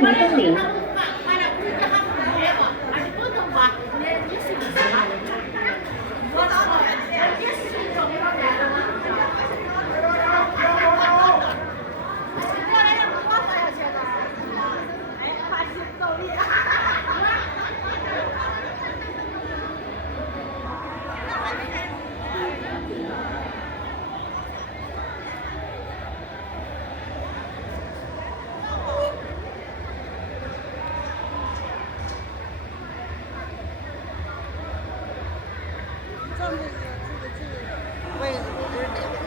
欢迎光临。位置不是这个。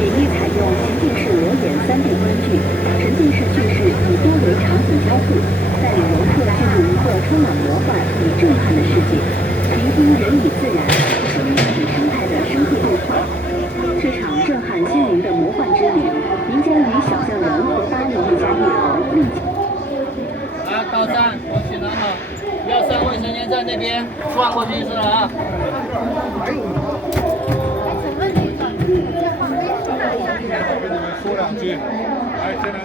演绎采用情境式裸眼3D 观剧，沉浸式叙事以多维场景交互，带领游客进入一个充满魔幻与震撼的世界，聆听人与自然、生命与生态的深刻对话。这场震撼心灵的魔幻之旅，您将与小象人和巴黎一家一口立即。到站，我请了啊，要上卫生间在那边转过去是了啊。说两句，来，现在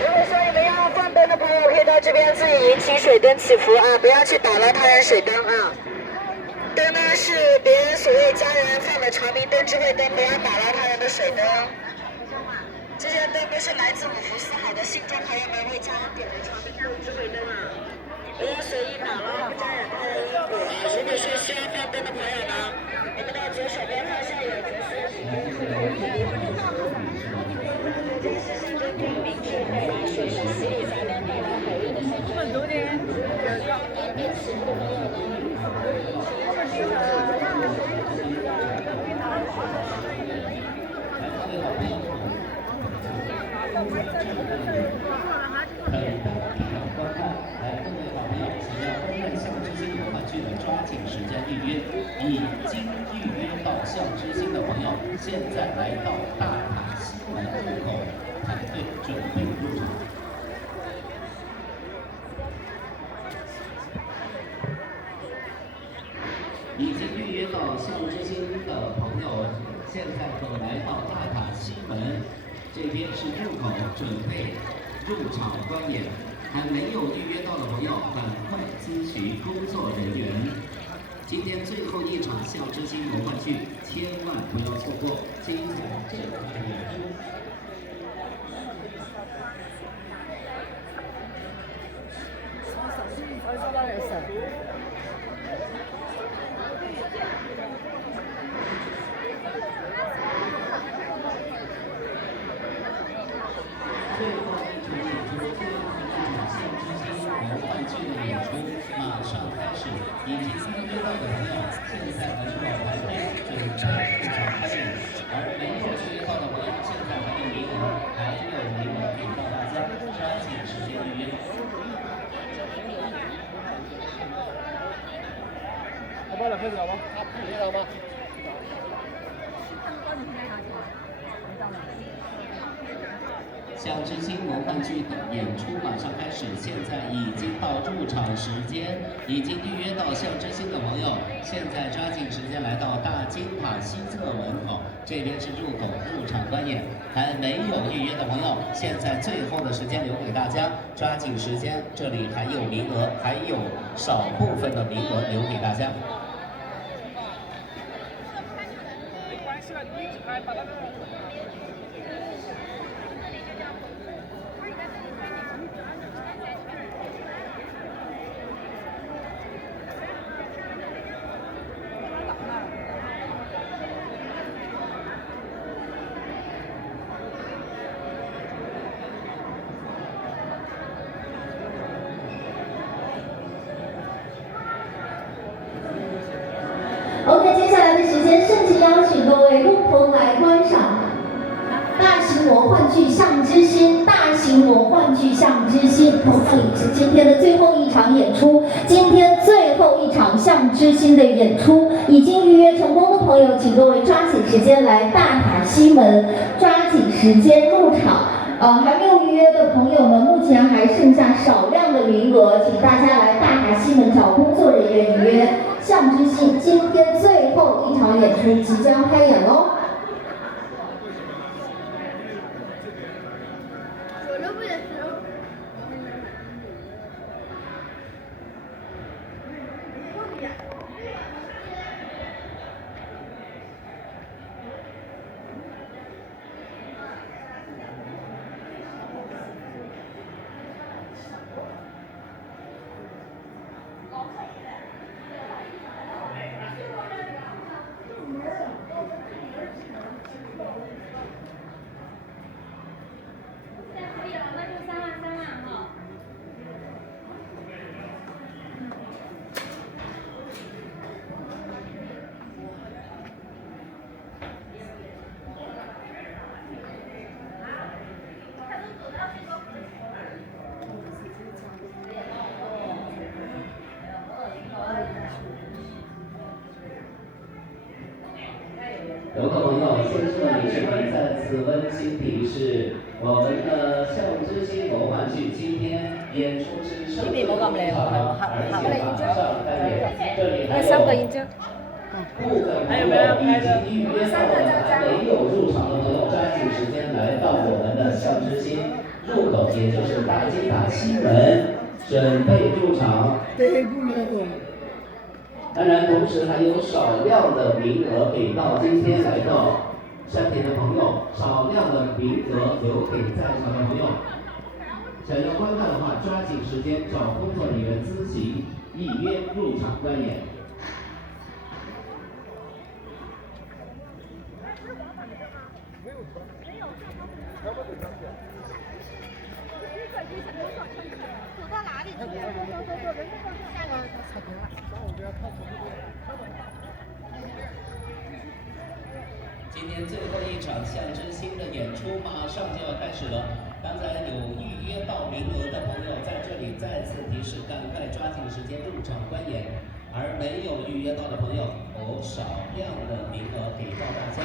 如果说你们要放灯的朋友，可以到这边自己引起水灯起伏啊，不要去打乱他人水灯啊。灯呢是别人所谓家人放的长明灯、智慧灯，不要打乱他人的水灯。这些灯都是来自五福四海的信众朋友们为家人点的长明灯、智慧灯啊，不要随意打乱，不沾染他人衣服啊。如果说需要放灯的朋友呢，你们到左手边看下有着是水是洗礼才能带来好运的现象。面起步的朋友呢？抓紧时间预约，已经预约到象之星的朋友，现在来到大塔西门入口排队准备入场。已经预约到象之星的朋友，现在可来到大塔西门，这边是入口，准备入场观演。还没有预约到的朋友，赶快咨询工作人员。今天最后一场象之星魔幻剧，千万不要错过精彩震撼的演出。最后一场演出，象之星魔幻剧的演出马上开始，已经预约到的朋友，现在还是要排队准备入场开演，而没有预约到的朋友，现在还有名额，给到大家，抓紧时间预约。我帮你拍照吗？知道吗？象之星魔幻剧的演出马上开始，现在已经到入场时间，已经预约到象之星的朋友，现在抓紧时间来到大金塔西侧门口，这边是入口入场观演。还没有预约的朋友，现在最后的时间留给大家，抓紧时间，这里还有名额，还有少部分的名额留给大家。没关系了，你一直拍，把那个。OK， 接下来的时间，盛情邀请各位共同来观赏大型魔幻剧《象之星》。大型魔幻剧《象之星》同样也是今天的最后一场演出。今天最后一场《象之星》的演出已经预约成功的朋友，请各位抓紧时间来大塔西门，抓紧时间入场。还没有预约的朋友们，目前还剩下少量的名额，请大家来大塔西门找工作人员预约。象之星今天最后一场演出即将开演喽！朋友，先生女士们再次温馨提示，我们的向之星魔幻剧今天演出是盛世广场，而且马上开演，这里还有部分朋友已经预约到了，还没有入场的朋友抓紧时间来到我们的向之星入口，也就是大金塔西门，准备入场。当然，同时还有少量的名额给到今天来到山田的朋友，少量的名额留给在场的朋友。想要观看的话，抓紧时间找工作人员咨询预约入场观演。走到哪里去？下个草坪了。今天最后一场向之星的演出马上就要开始了，刚才有预约到名额的朋友在这里再次提示，赶快抓紧时间入场观演。而没有预约到的朋友，有少量的名额给到大家，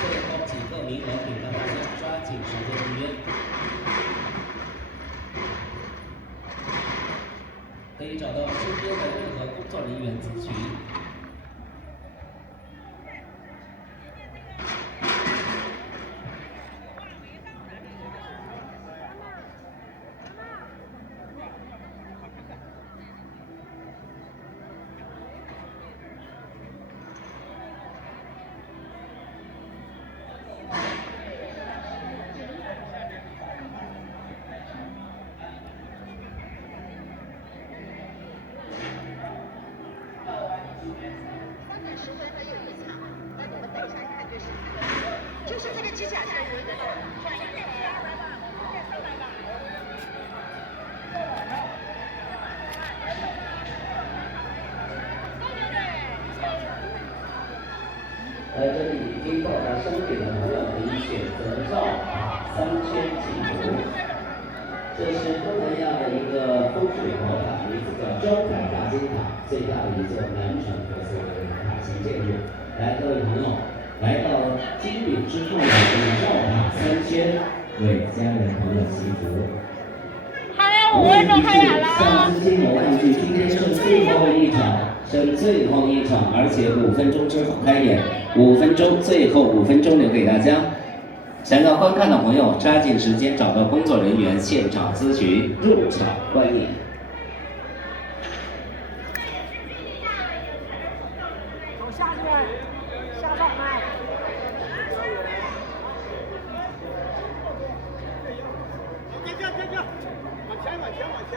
最后几个名额给到大家，抓紧时间预约。可以找到身边的任何工作人员咨询。就是这个机甲车有一个这里已经到达山顶的朋友可以选择绕塔3圈祈福。这是东南亚的一个风水宝塔，名字叫招牌大金塔，最大的一座南传特色的塔形建筑。来，各位朋友，来到金顶之后呢，可以绕塔3圈，为家人朋友祈福。我们提示向之星魔幻剧今天是最后一场，是最后一场，而且5分钟之后开演，5分钟，最后5分钟留给大家。想要观看的朋友，抓紧时间找到工作人员现场咨询，入场观演。走下去，下场啊！往前。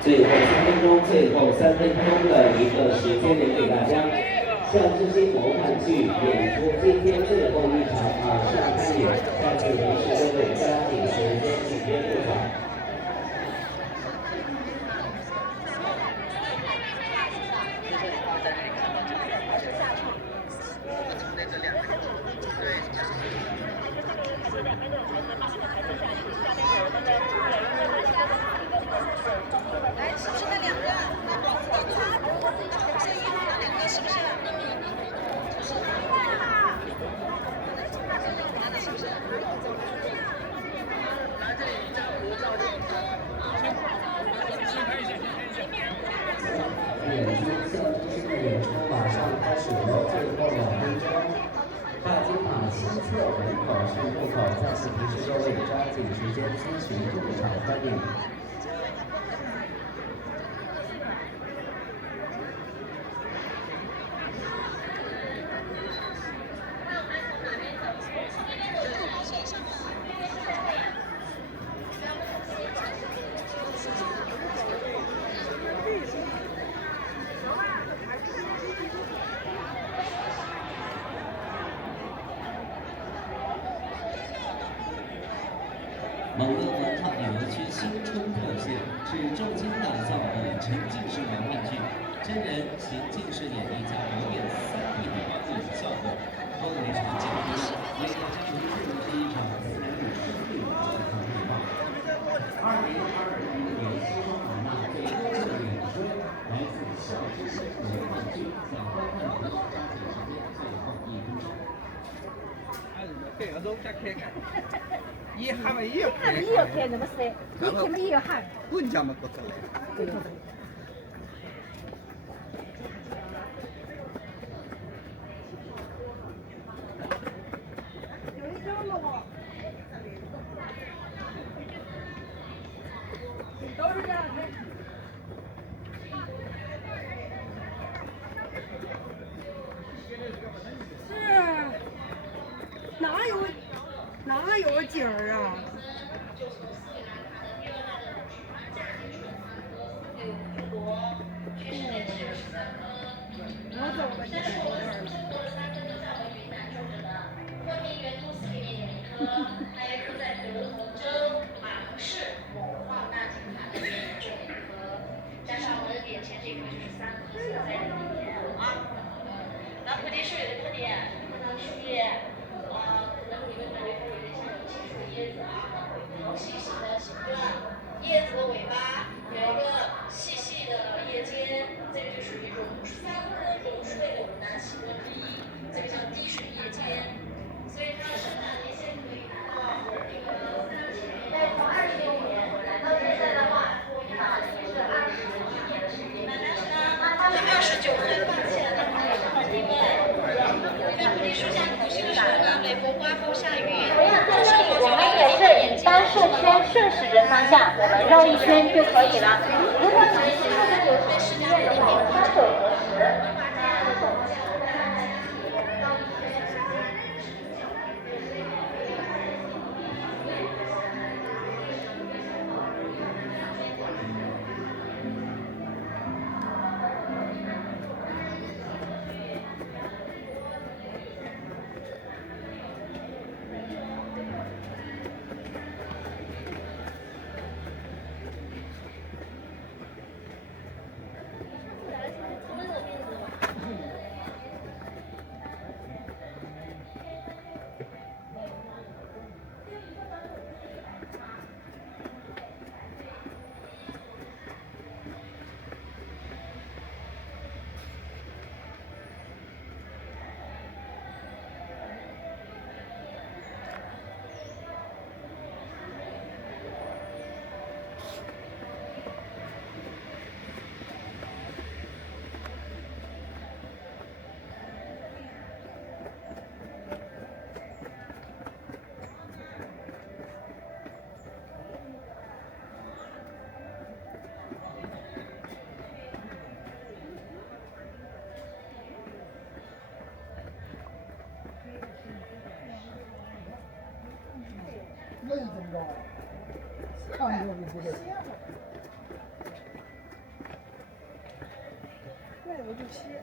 最后3分钟，最后3分钟的一个时间留给大家。向之星魔幻剧演出今天最后一场马上开演，再次提示各位抓紧时间预约入场。演出向之星的演出马上开始了，最后2分钟。大金塔西侧门口是入口，再次提示各位抓紧时间咨询入场观演。蒙哥文化旅游区新春特线是重金打造的沉浸式文化剧，真人情境式演绎加表演3D 的光影效果，多维场景图，为大家呈现的是一场自然与生命的现场对话。2022年西双版纳最优秀演出来之星魔幻剧，想观看的朋友抓紧时间，最后1分钟。对，那种想看看，也喊嘛也要看，也要看，那么噻，你看嘛也要喊。滚家嘛不走嘞。哪有劲儿啊？我走了，你说哪儿了？昆明圆肚寺里面有一颗，还有一颗在德宏州马湖市某化大金塔那边种一颗，加上我们眼前这颗就是3颗现在的里面啊。那菩提树有个特点，看到树叶。可能你们感觉它有点像银杏树的叶子啊，桃形形的形状，叶子的尾巴有一个细细的叶尖，这个就属于3颗榕树类的五大奇观之一，这个叫滴水叶尖，所以它的生长年限可以达到这个3000年。但从26年到现在的话，也是21年的时间。但是呢，它69岁放弃了它的生活地位。因为菩提树下苦修的时候呢，每逢刮风下雨，同样在这里我们也是单数圈顺时针方向，我们绕一圈就可以了。如果你是用的有对时间的点花手合十。那怎么着？看着就不对。那我就切。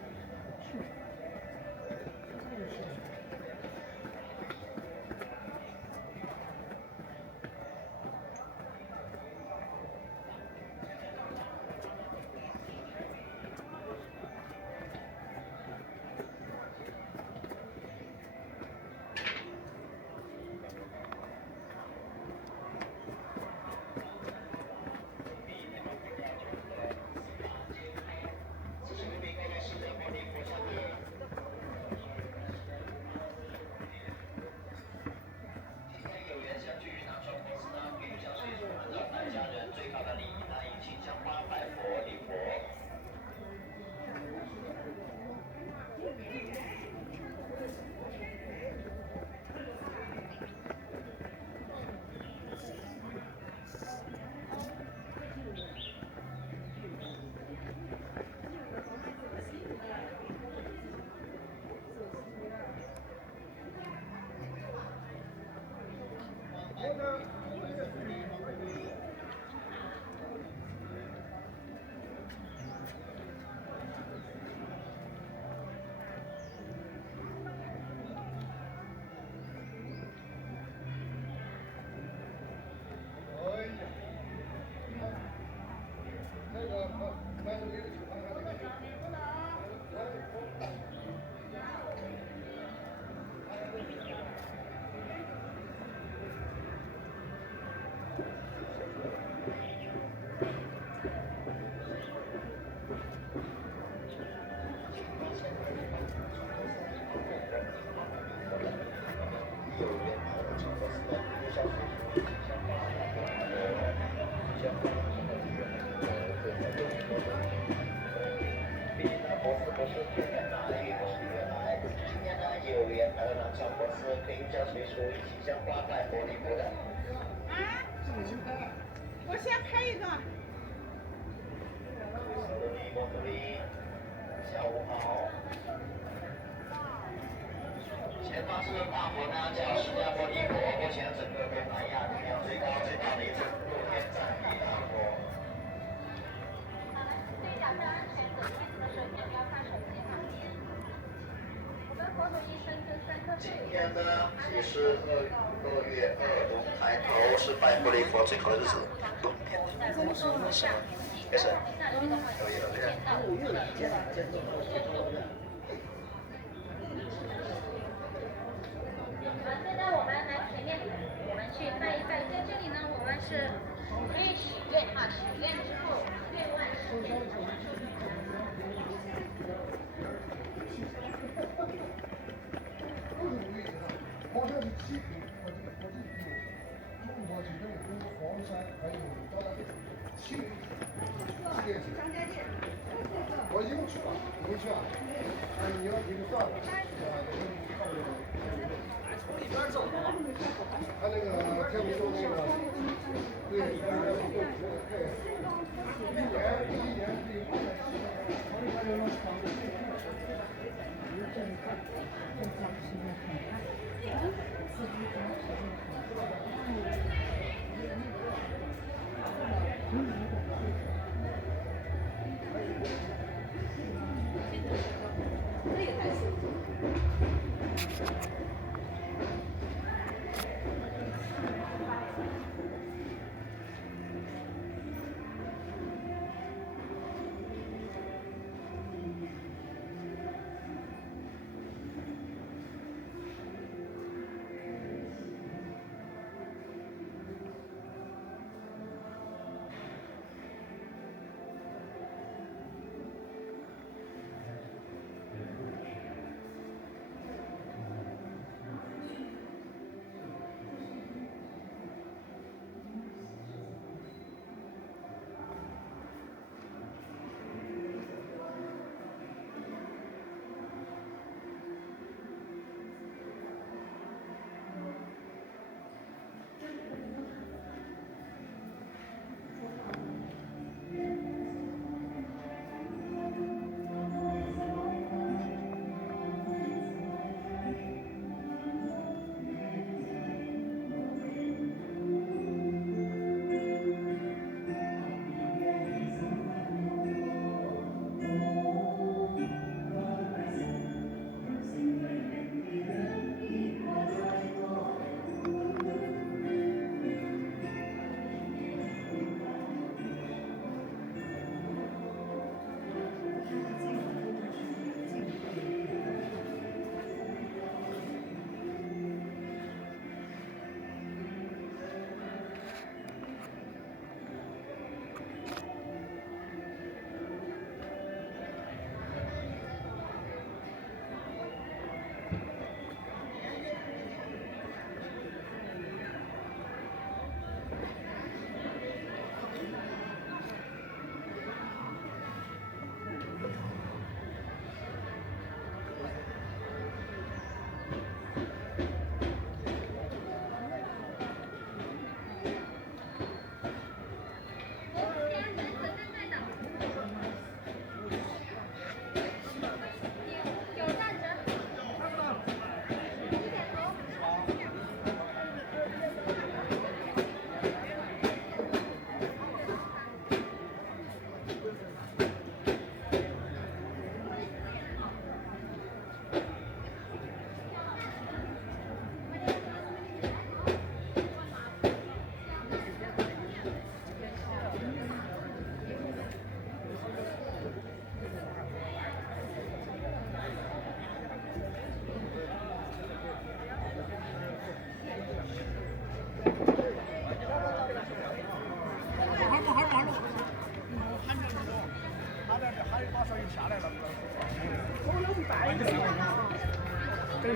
我先拍一个。下午好。前方是大佛呢，叫释迦牟尼佛，目前整个东南亚能量最高最大的一尊露天站立大佛。注意保持安全，走梯子的时候不要看手机哈。我们佛祖一生跟3颗今天呢，也是2月2龙抬头，是拜佛礼佛最好的日子。是，也是。2月2日。现在我们来前面，我们去拜一拜。在这里呢，我们是可以许愿哈，许愿之后愿望实现。好像是七平和这个国际有中国其中有跟黄山还有高大7平4点几。我已经去了，你没去啊？你要你就算了，差不多。从里边走嘛。他那个天明说那个，对，一年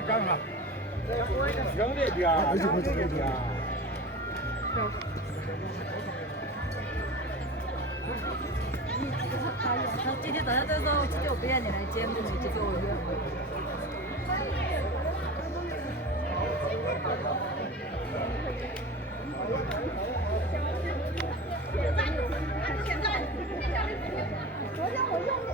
干了，扔那边，还是会这边。他今天大家都说今天我不要你来节目，就给我约会。现在，昨天我用的。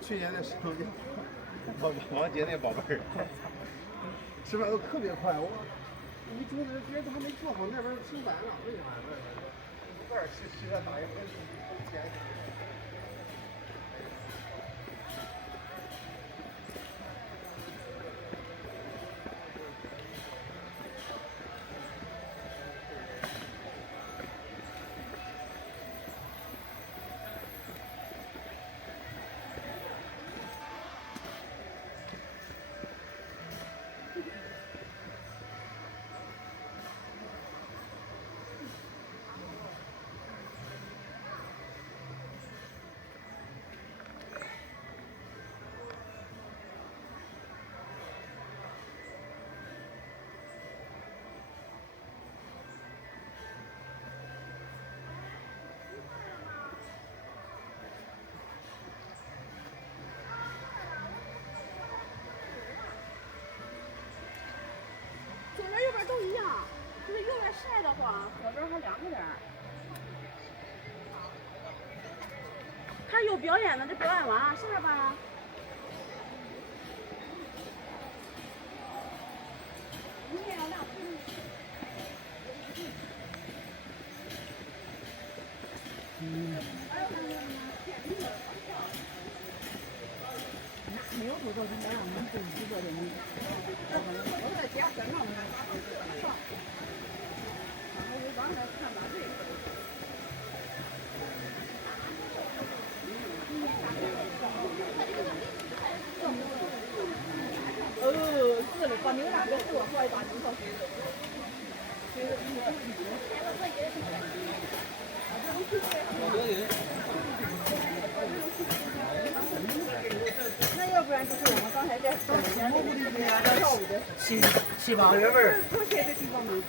去年的时候，王杰那宝贝儿，吃饭都特别快，我一桌子别人都还没做好，那边吃完了，为啥呀？一块吃了打一分钱。左边右边都一样，就是右边晒得慌，左边还凉快点儿。还有表演呢，这表演完下边吧。明天要亮没有多少人来让我们做直播的人。我在家跟上面上，我刚才看到这个。是的，把牛两个是我做一把牛头。那要不然就是我们刚才在之前那个跳舞的7、8月份。出现的地方没去。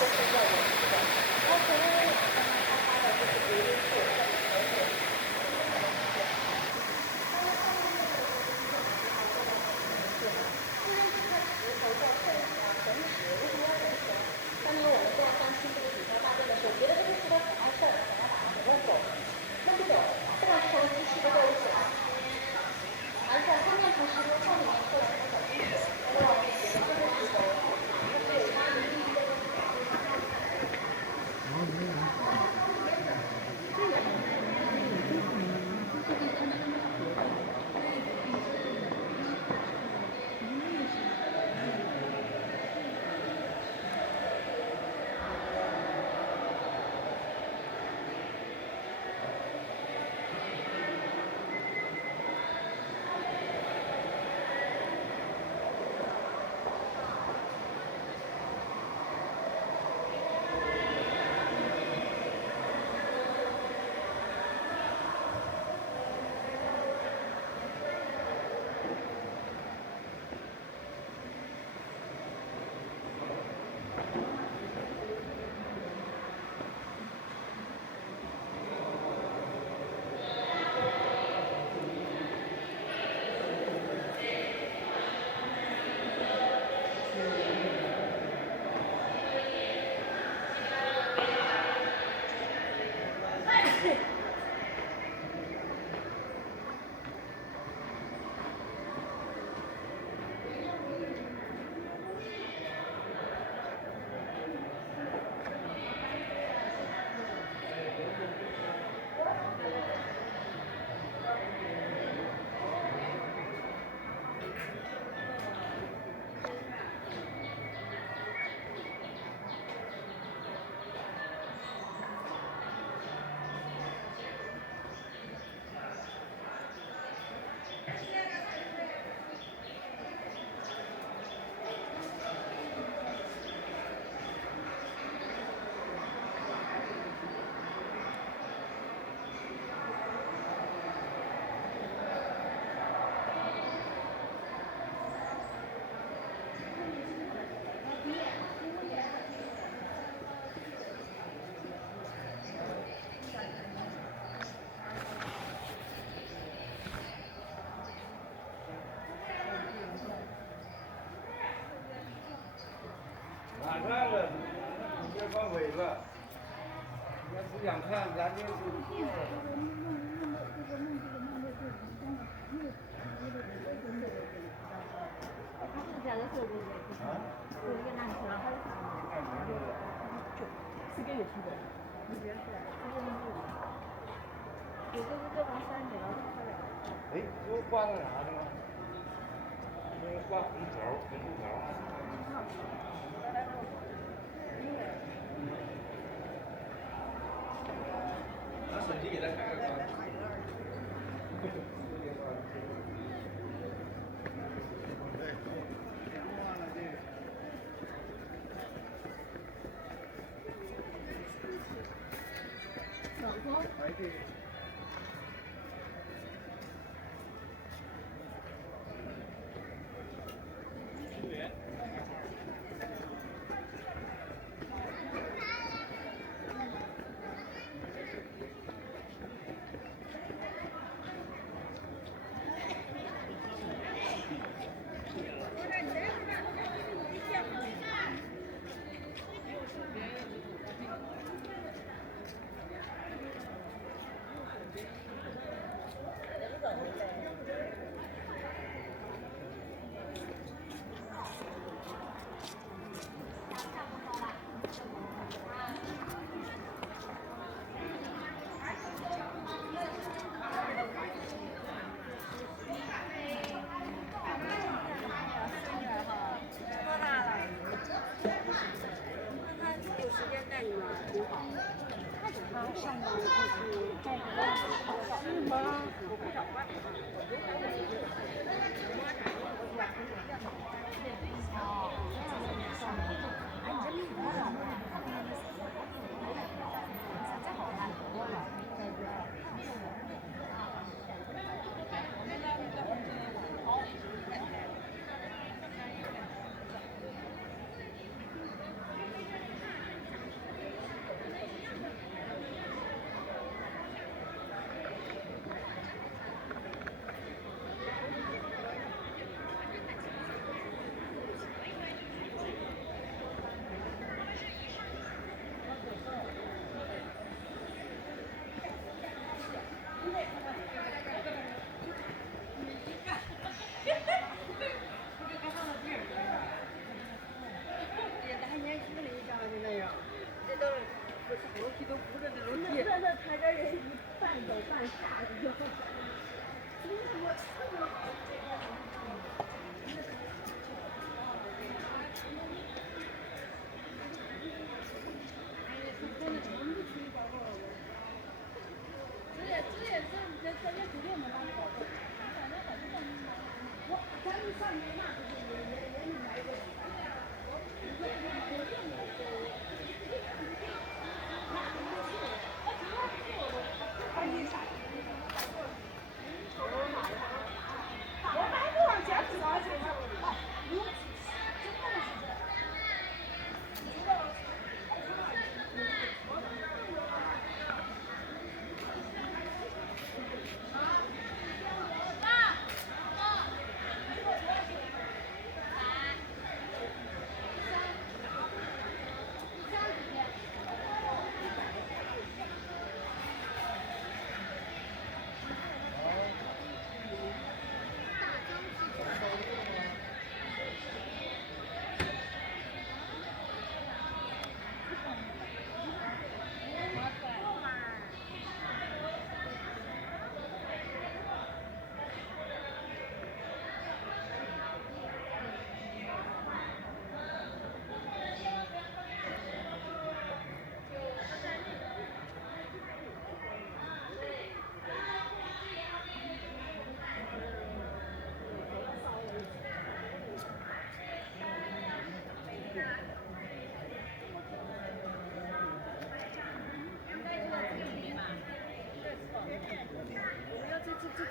跟是比较严肃的。然后前面刚刚开发的就是独立式和和水。现在是看石头叫神石，为什么要神石呢？当年我们在翻新这个底下大便的时候，觉得这个石头可碍事儿，想要把它给弄走，弄不走，这个时候机器就会起来。而且后面从石头缝里面出来的小金水，会让我们觉得这个石头它是有它的意义的。看了，你别放尾巴。要不想看，咱就。他是家的时候不是？有一个男生，他4个月出的，4个月出来，这帮3年了，哎，又挂那啥的吗？那个挂红条、红布条。拿手机给他开个关。还可以。都扶着这楼梯。这抬着人一半走半下去就。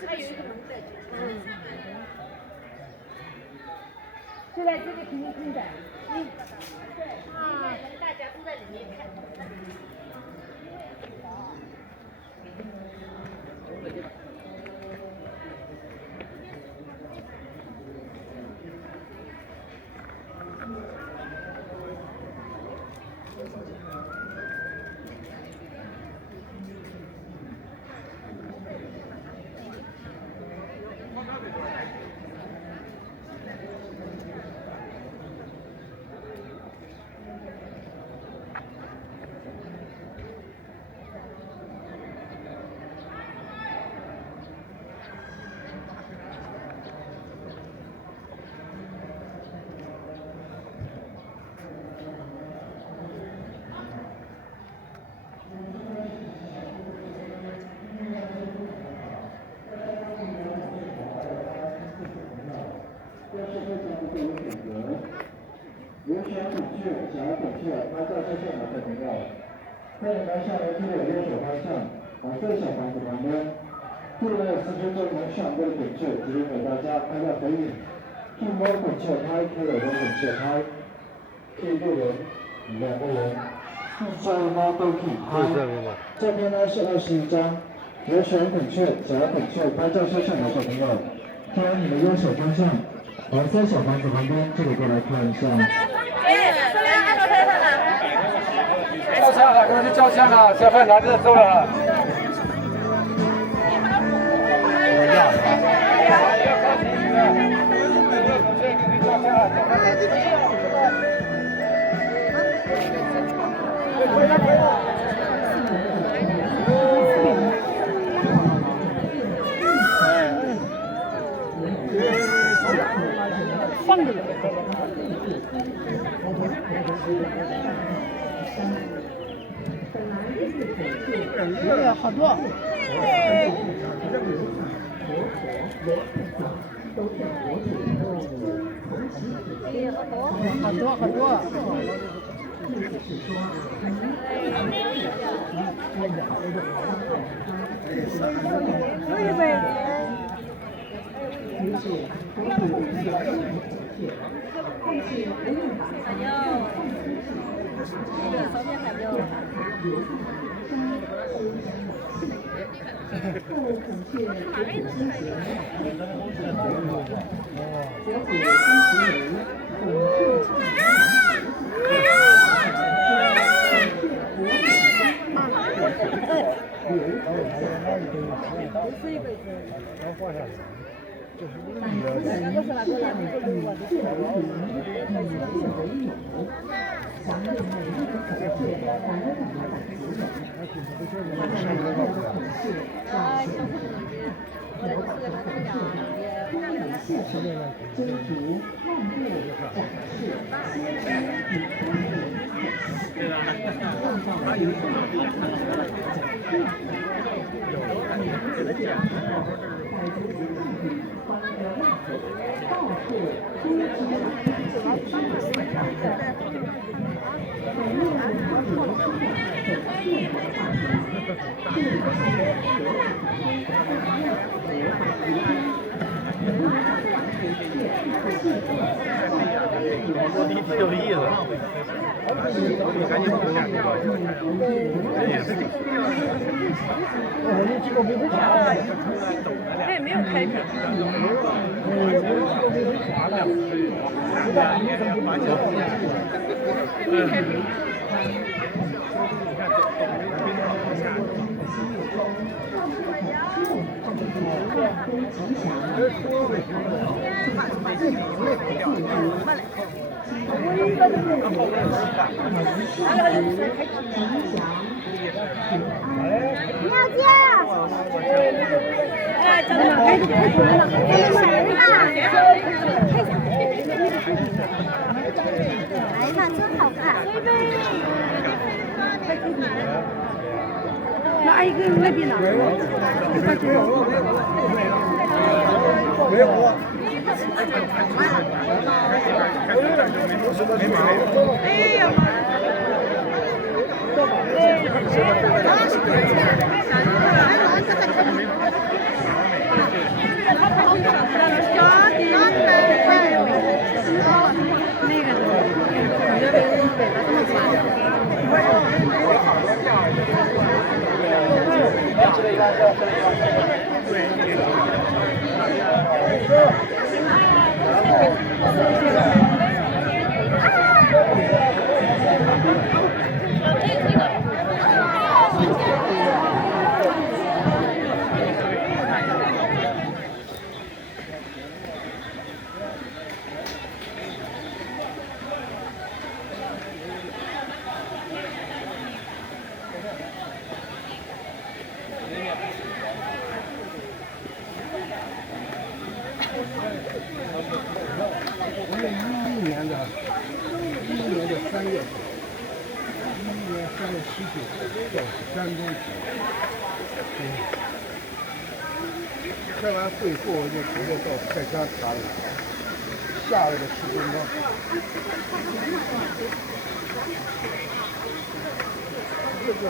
还有一个门在这。现在这个肯定空的。对。啊。大家都在里面看。有选准确、想要准确拍照摄像的朋友，欢迎来下楼梯的右手方向，黄色小房子旁边，祝愿司机做成相对准确，提供给大家拍照合影，一摸准确拍，一有的准确拍，一个人、两个人，这一摸都可以拍。这边呢是21张，有选准确、想要准确拍照摄像的小朋友，欢迎你的右手方向。黄色小房子旁边，这里过来看一下。交枪了，刚才交枪了，小贩拿着走了。放着了。好多。好多。可以呗。有意思。赶紧补下。他也没有开屏。你要接啊！哎，真的开出来了，开出来了！哎呀，真好看！那阿姨给我那边呢？没有。哎呀妈！11年的3月份，11年3月19日到山东开完会后，我就直接到泰山查了，下来的10分钟。这个。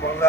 蒙的。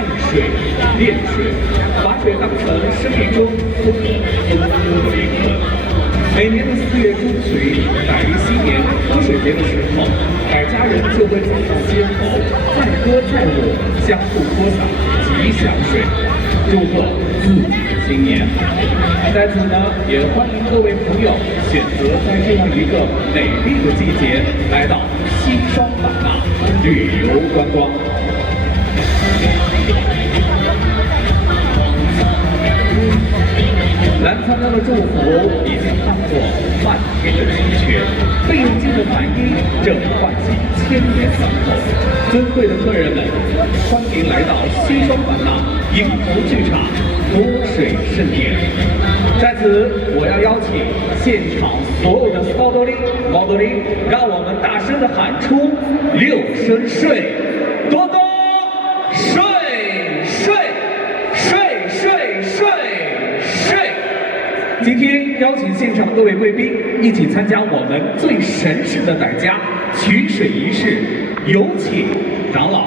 爱水、恋水，把水当成生命中丰富的灵魂。每年的4月中旬，乃离新年泼水节的时候，百家人就会走上街头，载歌载舞，相互泼洒吉祥水，祝贺自己的新年。在此呢，也欢迎各位朋友选择在这样一个美丽的季节，来到西双版纳旅游观光。蓝灿烂的祝福已经烫过漫天的鸡犬，费用尽的满意正唤起千年嗓口。尊贵的客人们，欢迎来到西双版纳影头剧场泼水盛典。在此，我要邀请现场所有的骚多林、毛多林，让我们大声的喊出6声睡，多多睡睡睡睡睡睡。今天邀请现场各位贵宾一起参加我们最神圣的傣家取水仪式，有请长老。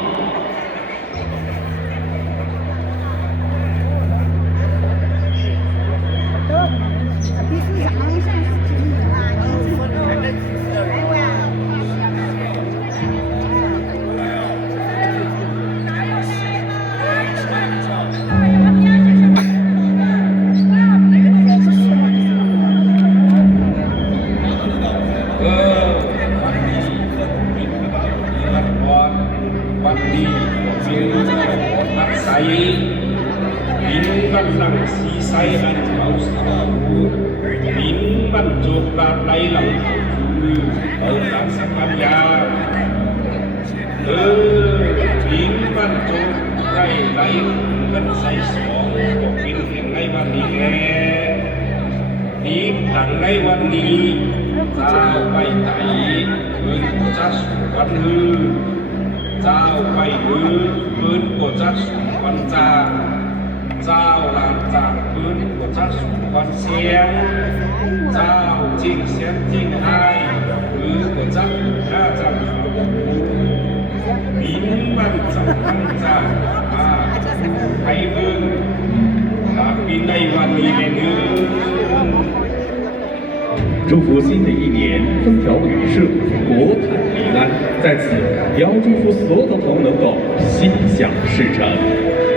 祝福新的一年风调雨顺，国泰民安。在此，也要祝福所有的朋友能够心想事成。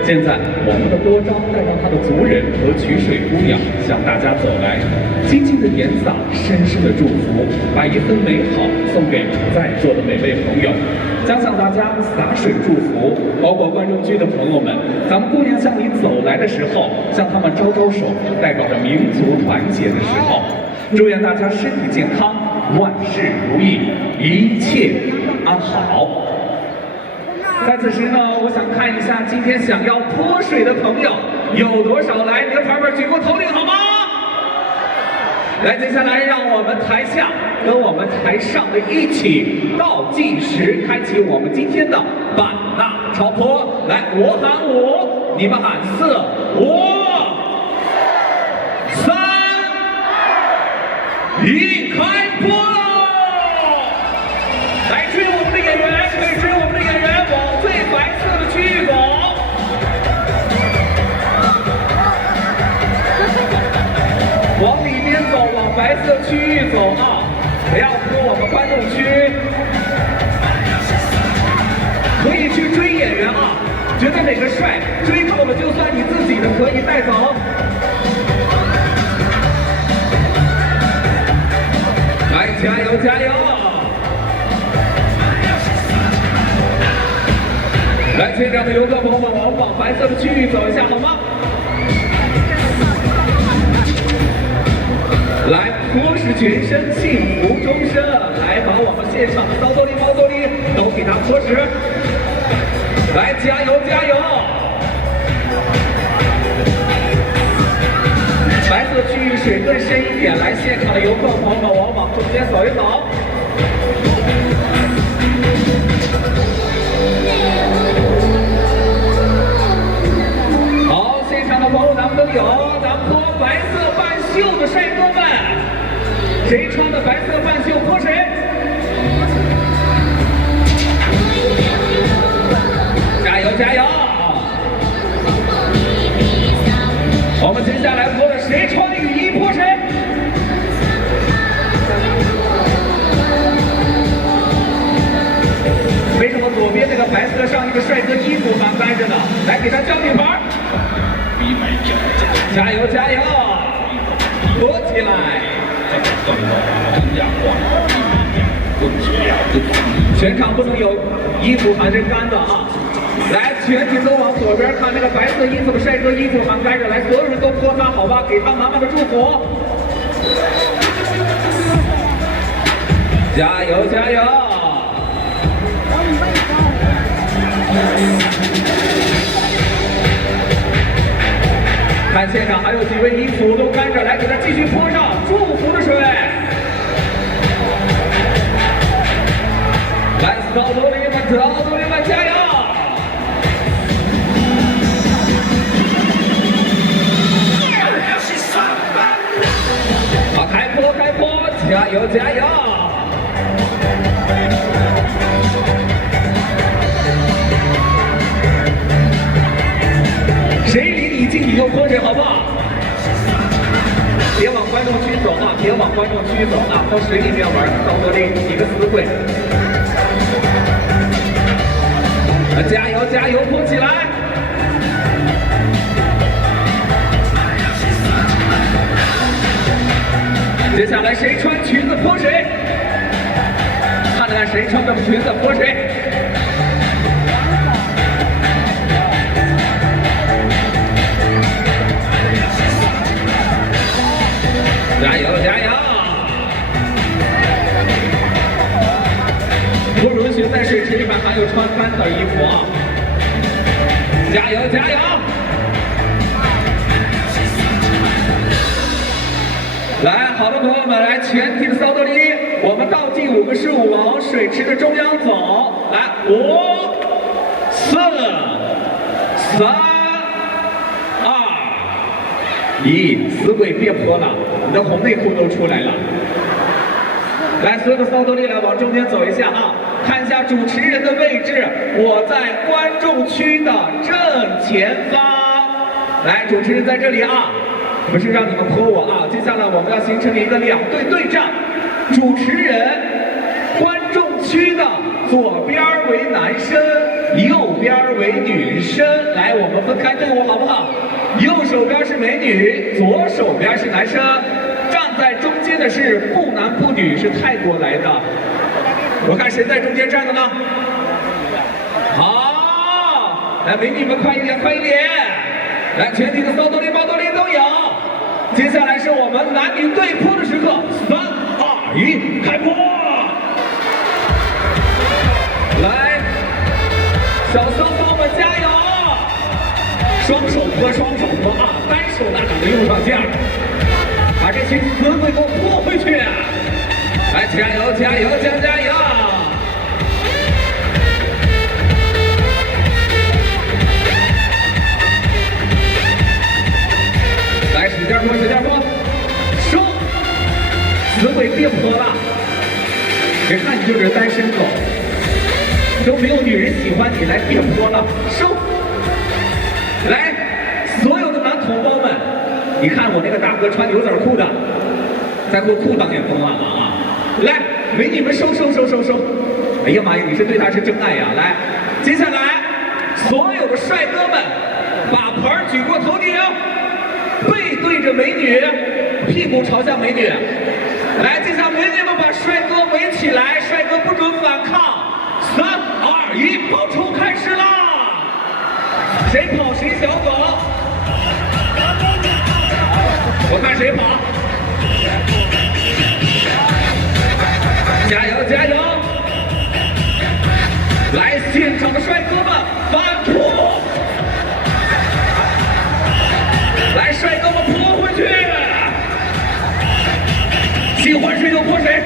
现在，我们的多章带上他的族人和取水姑娘向大家走来，轻轻的点洒，深深的祝福，把一份美好送给在座的每位朋友。将向大家洒水祝福，包括观众区的朋友们，咱们姑娘向你走来的时候，向他们招招手，代表着民族团结的时候。祝愿大家身体健康，万事如意，一切安好。在此时呢，我想看一下今天想要泼水的朋友有多少，来，你的牌牌举过头顶好吗？来，接下来让我们台下跟我们台上的一起倒计时，开启我们今天的版纳超泼。来，我喊5，你们喊4、5、3、1，开播喽！来追我们的演员，可以追我们的演员，往最白色的区域走。往里面走，往白色区域走啊！不要泼我们观众区。可以去追演员啊，觉得哪个帅，追够了就算你自己的，可以带走。来，加油加油！来，现场的游客朋友们，我们往白色的区域走一下好吗？来，泼湿全身，幸福终身。来，把我们现场的骚多利、猫多利都给他泼湿。来，加油加油！白色区域水更深一点。来，现场的游客朋友们，我往中间走一走。好，现场的朋友咱们都有，咱们泼白色半袖的帅哥们，谁穿的白色半袖泼谁？加油加油！加油加油，躲起来！全场不能有衣服还是干的啊！来，全体都往左边看，那个白色衣服的帅哥衣服还盖着，来，所有人都泼他，好吧，给他满满的祝福。加油加油！看现场还有几位衣服都干着，来给他继续泼上祝福的水。来，扫帚里们，扫帚里们，加油！好，开泼开泼，加油加油！谁离你近你就泼谁，好不好？别往观众区走啊！别往观众区走啊！到水里面玩，到这里几个死鬼！加油加油，泼起来！接下来谁穿裙子泼谁？看看谁穿的裙子泼谁？加油加油！不允许在水池里面还有穿干的衣服啊！加油加油！来，好的朋友们，来全体的扫帚里，我们倒计5个15往水池的中央走。来，5、4、3、2、1，死鬼别泼了，你的红内裤都出来了。来，所有的扫帚力量往中间走一下啊，看一下主持人的位置，我在观众区的正前方。来，主持人在这里啊。不是让你们泼我啊！接下来我们要形成一个2队对战，主持人，观众区的左边为男生，右边为女生。来，我们分开队伍好不好？右手边是美女，左手边是男生。站在中间的是不男不女，是泰国来的。我看谁在中间站的呢？好，来，美女们快一点，快一点！来，全体的扫帚里、毛豆里都有。接下来是我们男女对泼的时刻，3、2、1，开泼！来，小骚骚们加油！双手泼，双手泼啊！单手那可没用上劲儿，把这群死鬼给我泼回去！来，加油，加油，加油！来，使劲泼，使劲泼，收！死鬼别泼了，别看你就是单身狗，都没有女人喜欢你，来别泼了，收！来，所有的男同胞们，你看我那个大哥穿牛仔裤的，再给我裤裆也崩完了啊！来，美女们收！哎呀妈呀，你是对他是真爱呀！来，接下来所有的帅哥们，把牌举过头顶。背对着美女，屁股朝向美女。来，接下来美女们把帅哥围起来，帅哥不准反抗。3、2、1，报仇开始啦！谁跑谁小狗。我看谁跑。加油加油！来，现场的帅哥们反扑！来，帅哥们泼回去！喜欢谁就泼谁。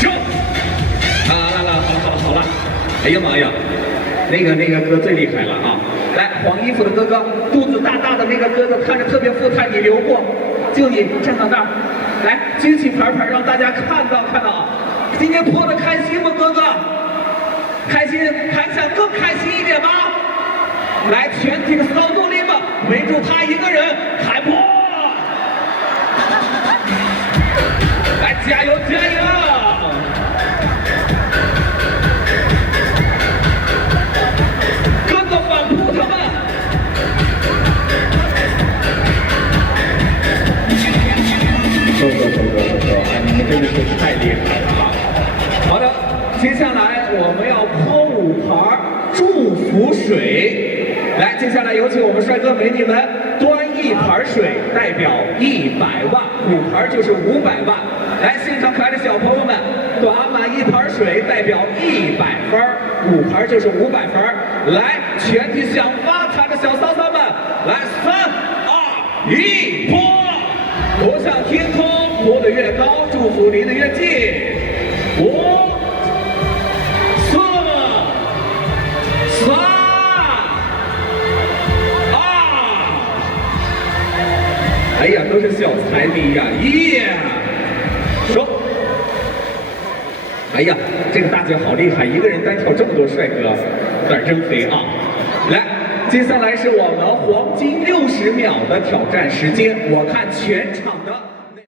收！来，好了！哎呀妈呀，那个哥最厉害了啊！来，黄衣服的哥哥，肚子大大的那个哥哥，看着特别富态，你留过，就你站到那儿，来举起牌让大家看到啊！今天泼的开心吗，哥哥？开心，还想更开心一点吗？来，全体的扫帚里们围住他一个人，开泼！来，加油！可太厉害了啊！好的，接下来我们要泼5盘祝福水。来，接下来有请我们帅哥美女们端1盘水，代表100万，5盘就是500万。来，现场可爱的小朋友们，端满1盘水，代表100分，5盘就是500分。来，全体想发财的小骚骚们，来，3、2、1，泼！泼向天空，泼得越高，祝福离得越近。5、4、3。哎呀，都是小财迷呀！耶，说，哎呀，这个大姐好厉害，一个人单挑这么多帅哥，胆儿真肥啊！来，接下来是我们黄金60秒的挑战时间，我看全场的。